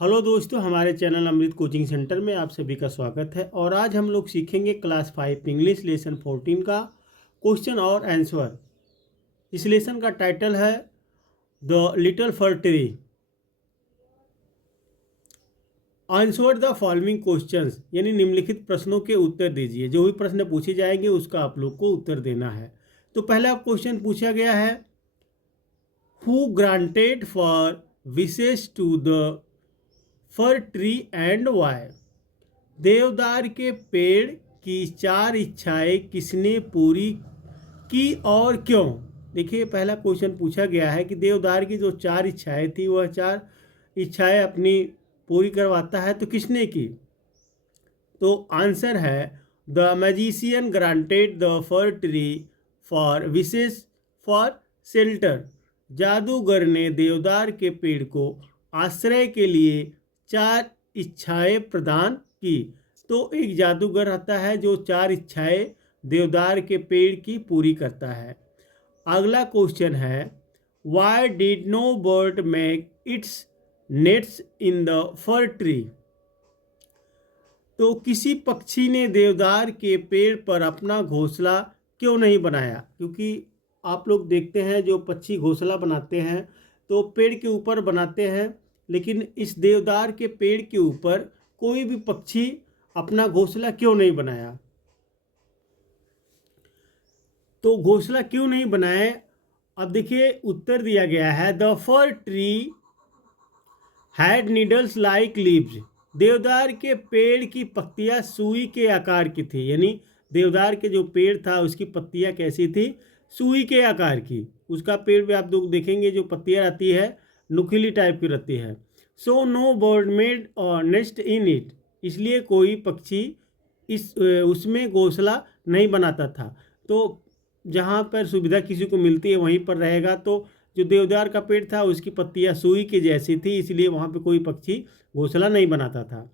Hello दोस्तों, हमारे channel अमृत coaching centre में आप सभी का स्वागत है। और आज हम लोग सीखेंगे क्लास 5 इंग्लिश लेसन 14 का क्वेश्चन और आंसर। इस लेसन का टाइटल है the little for tree. Answer the following questions, यानी निम्नलिखित प्रश्नों के उत्तर दीजिए। जो भी प्रश्न पूछे जाएंगे उसका आप लोग को उत्तर देना है। तो पहला क्वेश्चन पूछा गया है, who granted for wishes to the fir tree and why. देवदार के पेड़ की 4 इच्छाएं किसने पूरी की और क्यों। देखिए, पहला क्वेश्चन पूछा गया है कि देवदार की जो 4 इच्छाएं थी वह 4 इच्छाएं अपनी पूरी करवाता है, तो किसने की। तो आंसर है the magician granted the fir tree for wishes for shelter. जादूगर ने देवदार के पेड़ को आश्रय के लिए 4 इच्छाएं प्रदान की। तो एक जादूगर आता है जो 4 इच्छाएं देवदार के पेड़ की पूरी करता है। अगला क्वेश्चन है, why did no bird make its nests in the fir tree. तो किसी पक्षी ने देवदार के पेड़ पर अपना घोंसला क्यों नहीं बनाया। क्योंकि आप लोग देखते हैं जो पक्षी घोंसला बनाते हैं तो पेड़ के ऊपर बनाते हैं, लेकिन इस देवदार के पेड़ के ऊपर कोई भी पक्षी अपना घोंसला क्यों नहीं बनाया। तो घोंसला क्यों नहीं बनाए, अब देखिए उत्तर दिया गया है, the fir tree had needles like leaves. देवदार के पेड़ की पत्तियां सुई के आकार की थी। यानी देवदार के जो पेड़ था उसकी पत्तियां कैसी थी, सुई के आकार की। उसका पेड़ भी आप लोग देखेंगे जो पत्तियां रहती है नुकीली टाइप की रहती है। So no bird made nest in it. इसलिए कोई पक्षी उसमें घोंसला नहीं बनाता था। तो जहाँ पर सुविधा किसी को मिलती है वहीं पर रहेगा। तो जो देवदार का पेड़ था उसकी पत्तियां सुई की जैसी थी, इसलिए वहाँ पे कोई पक्षी घोंसला नहीं बनाता था।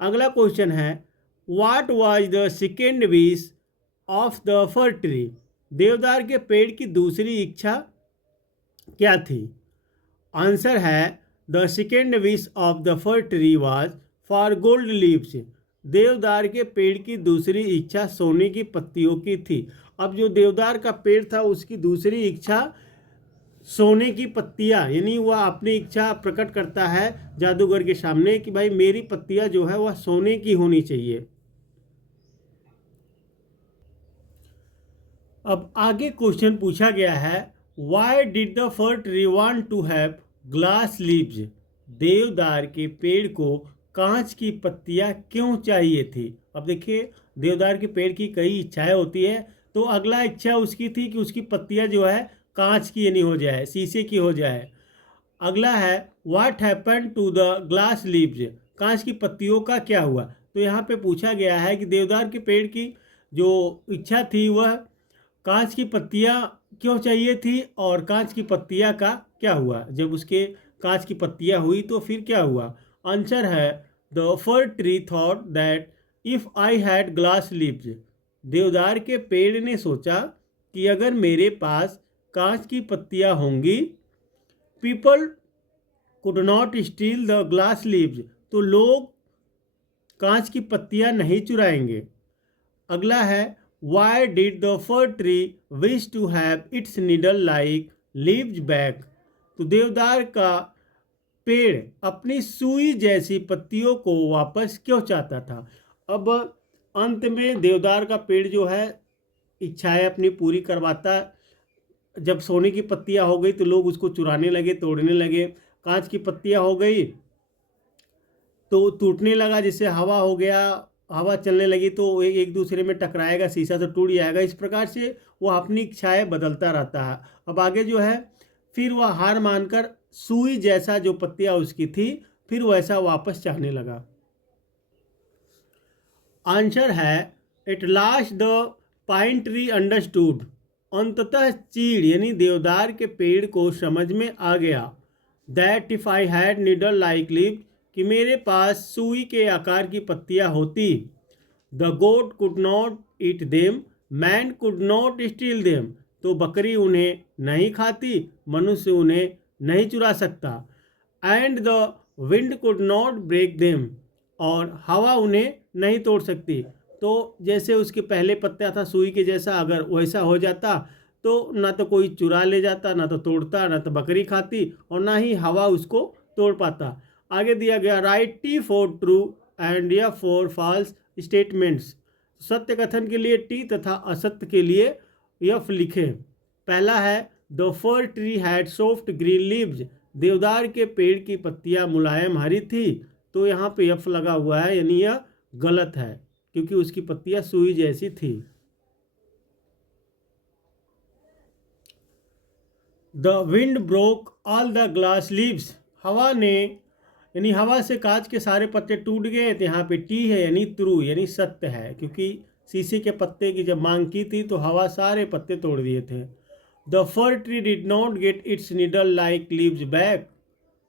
अगला क्वेश्चन है, what was the second wish of the fir tree. देवदार के पेड़ की दूसरी इच्छा क्या थी। आंसर है the second wish of the fir tree was for gold leaves. देवदार के पेड़ की दूसरी इच्छा सोने की पत्तियों की थी। अब जो देवदार का पेड़ था उसकी दूसरी इच्छा सोने की पत्तियां, यानी वह अपनी इच्छा प्रकट करता है जादूगर के सामने कि भाई मेरी पत्तियां जो है वह सोने की होनी चाहिए। अब आगे क्वेश्चन पूछा गया है, why did the fir tree want to have glass leaves. देवदार के पेड़ को कांच की पत्तियां क्यों चाहिए थी। अब देखिए, देवदार के पेड़ की कई इच्छाएं होती है, तो अगला इच्छा उसकी थी कि उसकी पत्तियां जो है कांच की यानी हो जाए, शीशे की हो जाए। अगला है, what happen to the glass leaves. कांच की पत्तियों का क्या हुआ। तो यहाँ पे पूछा गया है कि देवदार के पेड़ की जो इच्छा थी वह कांच की पत्तियां क्यों चाहिए थी, और कांच की पत्तियां का क्या हुआ। जब उसके कांच की पत्तियां हुई तो फिर क्या हुआ। आंसर है the fir tree thought that if I had glass leaves. देवदार के पेड़ ने सोचा कि अगर मेरे पास कांच की पत्तियां होंगी, people could not steal the glass leaves. तो लोग कांच की पत्तियां नहीं चुराएंगे। अगला है, why did the fir tree wish to have its needle like leaves back. तो देवदार का पेड़ अपनी सुई जैसी पत्तियों को वापस क्यों चाहता था। अब अंत में देवदार का पेड़ जो है इच्छाएं अपनी पूरी करवाता। जब सोने की पत्तियां हो गई तो लोग उसको चुराने लगे, तोड़ने लगे। कांच की पत्तियां हो गई तो टूटने लगा, जिससे हवा हो गया, हवा चलने लगी तो एक दूसरे में टकराएगा, शीशा तो टूट जाएगा। इस प्रकार से वह अपनी इच्छाएं बदलता रहता है। अब आगे जो है फिर वह हार मानकर सुई जैसा जो पत्तियां उसकी थी फिर वैसा वापस चाहने लगा। आंसर है, at last the pine tree understood. अंततः चीड़ यानी देवदार के पेड़ को समझ में आ गया, that if I had needle like leave, कि मेरे पास सुई के आकार की पत्तियां होती। The goat could not eat them, man could not steal them. तो बकरी उन्हें नहीं खाती, मनुष्य उन्हें नहीं चुरा सकता। And the wind could not break them, और हवा उन्हें नहीं तोड़ सकती। तो जैसे उसके पहले पत्ता था सुई के जैसा, अगर वैसा हो जाता तो ना तो कोई चुरा ले जाता, ना तो तोड़ता, ना तो बकरी खाती, और ना ही हवा उसको तोड़ पाता। आगे दिया गया, right T for true and या फॉर फॉल्स स्टेटमेंट्स। सत्य कथन के लिए टी तथा असत्य के लिए यफ लिखें। पहला है, the fir tree had soft green leaves. देवदार के पेड़ की पत्तियां मुलायम हरी थी। तो यहाँ पे यफ लगा हुआ है, यानी यह गलत है क्योंकि उसकी पत्तियां सुई जैसी थी। The wind broke all the glass leaves. हवा ने, यानी हवा से कांच के सारे पत्ते टूट गए। तो यहाँ पे टी है यानी ट्रू, यानी सत्य है, क्योंकि शीशे के पत्ते की जब मांग की थी तो हवा सारे पत्ते तोड़ दिए थे। The fir tree did not gate it's needle like leaves back.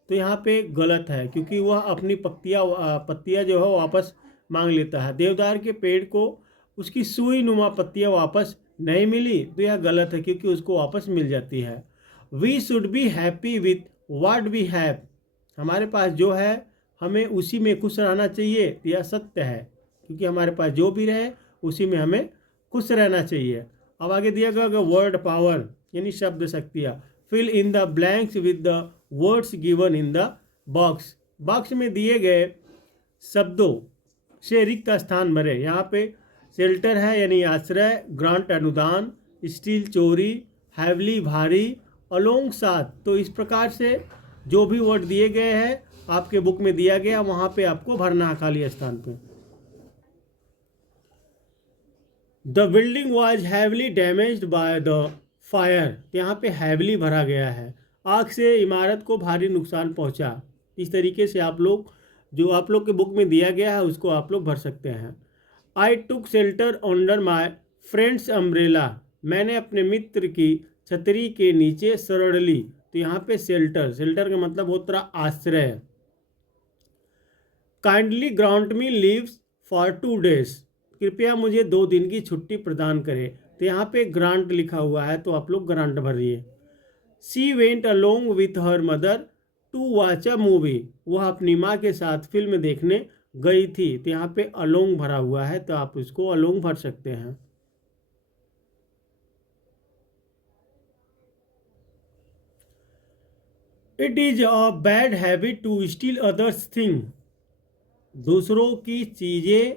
तो यहाँ पे गलत है क्योंकि वह अपनी पत्तियाँ जो है वापस मांग लेता है। देवदार के पेड़ को उसकी सुई नुमा पत्तियाँ वापस नहीं मिली, तो यह गलत है क्योंकि उसको वापस मिल जाती है। We should be happy with what we have. हमारे पास जो है हमें उसी में खुश रहना चाहिए, यह सत्य है क्योंकि हमारे पास जो भी रहे उसी में हमें खुश रहना चाहिए। अब आगे दिया गया वर्ड पावर यानी शब्द शक्तियाँ। Fill in the blanks with the words given in the box. Box में दिए गए शब्दों से रिक्त स्थान भरे। यहाँ पे शेल्टर है यानी आश्रय, ग्रांट अनुदान, स्टील चोरी, हैवली भारी, अलोंग साथ। तो इस प्रकार से जो भी वर्ड दिए गए हैं आपके बुक में दिया गया, वहाँ पे आपको भरना है खाली स्थान पे। The building was heavily damaged by the fire. यहाँ पे हैवली भरा गया है, आग से इमारत को भारी नुकसान पहुँचा। इस तरीके से आप लोग जो आप लोग के बुक में दिया गया है उसको आप लोग भर सकते हैं। I took shelter under my friend's umbrella. मैंने अपने मित्र की छतरी के नीचे शरण ली। तो यहाँ पे शेल्टर, शेल्टर का मतलब होता है आश्रय। Kindly grant me leaves for 2 days। कृपया मुझे 2 दिन की छुट्टी प्रदान करें। तो यहाँ पे ग्रांट लिखा हुआ है तो आप लोग ग्रांट भरिए। She went along with her mother to watch a movie. वह अपनी माँ के साथ फिल्म देखने गई थी। तो यहाँ पे अलोंग भरा हुआ है तो आप इसको अलोंग भर सकते हैं। It is a bad habit to steal others thing. दूसरों की चीज़ें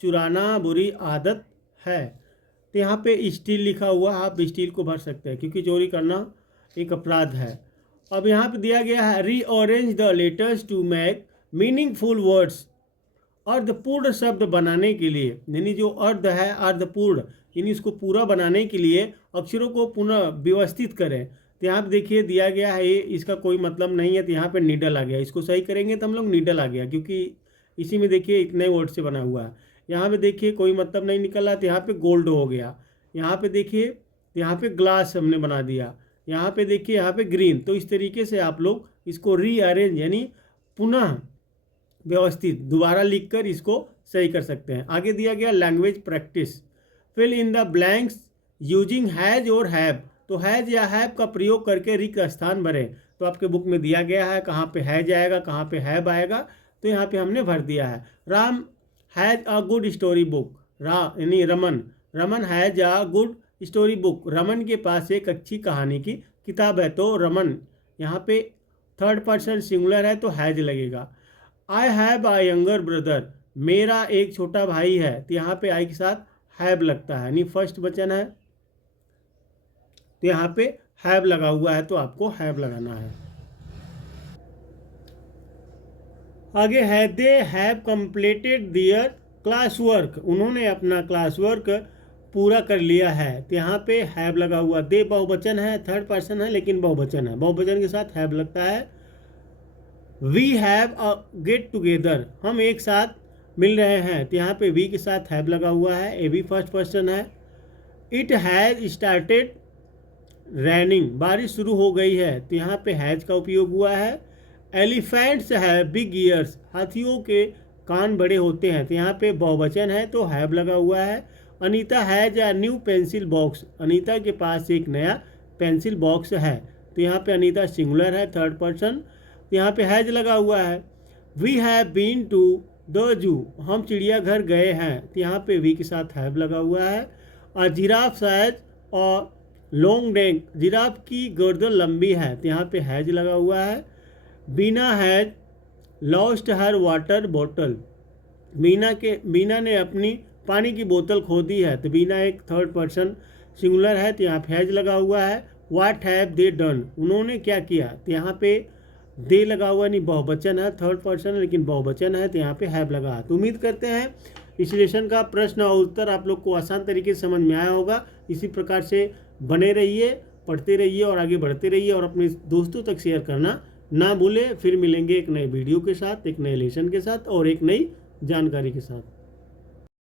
चुराना बुरी आदत है। तो यहाँ पे स्टील लिखा हुआ, आप स्टील को भर सकते हैं क्योंकि चोरी करना एक अपराध है। अब यहाँ पे दिया गया है, rearrange the letters to make meaningful words. अर्धपूर्ण शब्द बनाने के लिए, यानी जो अर्ध है अर्धपूर्ण, यानी इसको पूरा बनाने के लिए अक्षरों को पुनः व्यवस्थित करें। तो यहाँ पे देखिए दिया गया है ये, इसका कोई मतलब नहीं है। तो यहाँ पे नीडल आ गया, इसको सही करेंगे तो हम लोग नीडल आ गया क्योंकि इसी में देखिए इतने वर्ड से बना हुआ है। यहाँ पे देखिए कोई मतलब नहीं निकला तो यहाँ पे गोल्ड हो गया। यहाँ पे देखिए यहाँ पे ग्लास हमने बना दिया। यहाँ पे देखिए यहाँ पे ग्रीन। तो इस तरीके से आप लोग इसको रीअरेंज यानी पुनः व्यवस्थित दोबारा लिखकर इसको सही कर सकते हैं। आगे दिया गया language practice. Fill in the blanks using has और हैव। तो हैज या हैव का प्रयोग करके रिक्त स्थान भरें। तो आपके बुक में दिया गया है कहाँ पे हैज आएगा, कहाँ पे हैव आएगा, तो यहाँ पे हमने भर दिया है। Ram has a good story book. यानी Raman has a good story book. Raman के पास एक अच्छी कहानी की किताब है। तो रमन यहाँ पे थर्ड पर्सन सिंगुलर है तो हैज लगेगा। I have a younger brother. मेरा एक छोटा भाई है। तो यहाँ पे आई के साथ हैव लगता है, यानी फर्स्ट वचन है तो यहाँ पे हैव लगा हुआ है तो आपको हैव लगाना है। आगे है, they have completed their class work. उन्होंने अपना क्लास वर्क पूरा कर लिया है। तो यहाँ पे हैव लगा हुआ। दे बहुवचन है, थर्ड पर्सन है लेकिन बहुवचन है, बहुवचन के साथ हैव लगता है। We have a get together. हम एक साथ मिल रहे हैं। तो यहाँ पे वी के साथ हैव लगा हुआ है, ए भी फर्स्ट पर्सन है। It has started raining. बारिश शुरू हो गई है। तो यहाँ पे हैज़ का उपयोग हुआ है। Elephants have big years. हाथियों के कान बड़े होते हैं। तो यहाँ पे बहुवचन है तो हैव लगा हुआ है। Anita has a new pencil box. Anita के पास एक नया पेंसिल बॉक्स है। तो यहाँ पे अनीता सिंगुलर है, थर्ड पर्सन। तो यहाँ पे हैज लगा हुआ है। We have been to the zoo, हम चिड़ियाघर गए हैं, तो यहाँ पे वी के साथ हैव लगा हुआ है। और जिराफ हैज और लॉन्ग नेक, जिराफ की गर्दन लंबी है, तो यहाँ पे हैज लगा हुआ है। Beena has lost her water bottle, Beena ने अपनी पानी की बोतल खो दी है, तो बीना एक थर्ड पर्सन सिंगुलर है, तो यहाँ पे हैज लगा हुआ है। व्हाट हैव दे डन, उन्होंने क्या किया, तो यहाँ पे दे लगा हुआ नहीं, बहुवचन है, थर्ड पर्सन लेकिन बहुवचन है, तो यहाँ पे हैव लगा। तो उम्मीद करते हैं इस लेसन का प्रश्न और उत्तर आप लोग को आसान तरीके से समझ में आया होगा। इसी प्रकार से बने रहिए, पढ़ते रहिए और आगे बढ़ते रहिए और अपने दोस्तों तक शेयर करना ना भूलें। फिर मिलेंगे एक नए वीडियो के साथ, एक नए लेसन के साथ और एक नई जानकारी के साथ।